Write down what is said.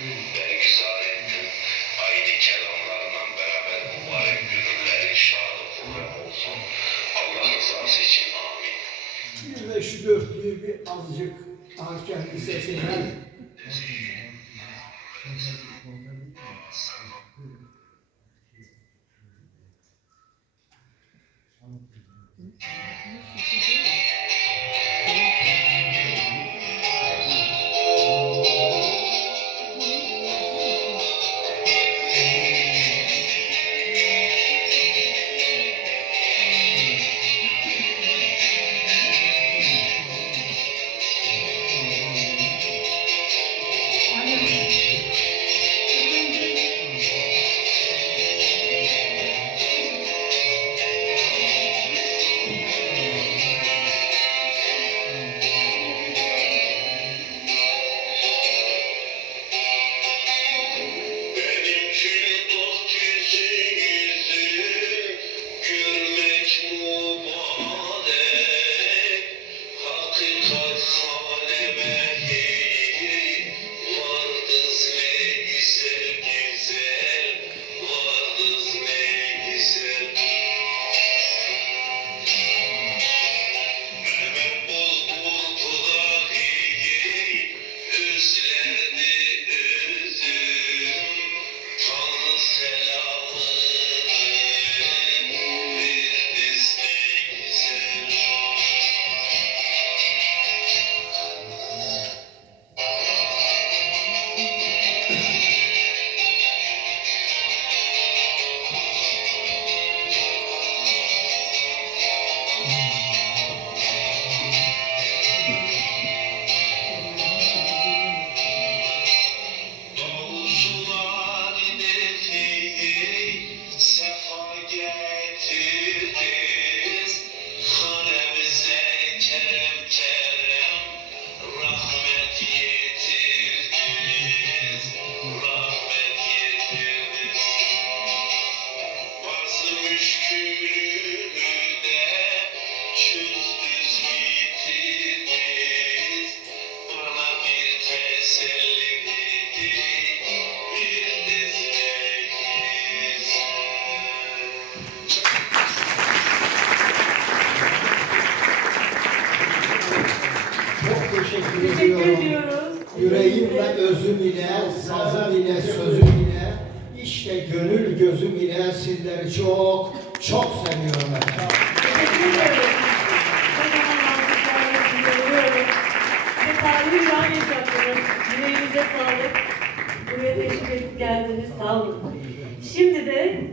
Belki Saadettin aynı kelamlarla beraber mübarek gönüllerin şadı hurrem olsun. Allah rızası için amin. Bir de şu dörtlüğü bir azıcık kendi sesinden Teşekkür ediyoruz. Yüreğimle, özüm ile, sazım ile, sözüm ile, işte gönül gözüm ile sizleri çok, çok seviyorum efendim. Teşekkür ediyoruz. Tarihi şu an yaşattınız. Yüreğinize sağlık. Buraya teşrif edip geldiniz. Sağ olun. Şimdi de